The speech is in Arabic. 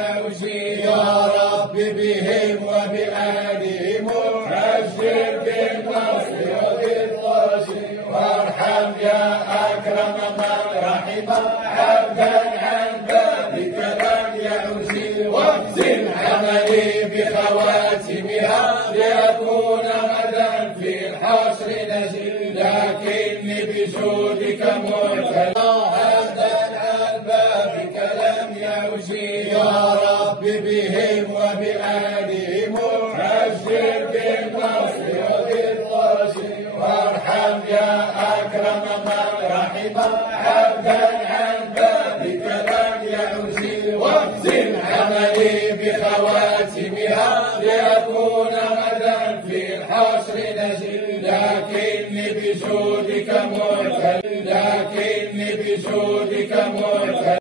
يوزي يا رب بهم وبآلهم عجل بالنصر وبالفرج وارحم يا أكرم من رحم عبدا عن بابك لم يعزي واجزل عملي بخواتمها لأكون غدا في الحشر نجي لكني بجودك مبتلى عبدا عن بابك لم يعزي يا رب بهم وبآلهم عجل بالنصر وبالفرج وارحم يا أكرم من رحم عبدا عن بابك لم يعزي واجزل عملي بخواتمها لأكون غدا في الحشر نجي لكني بجودك مبتلى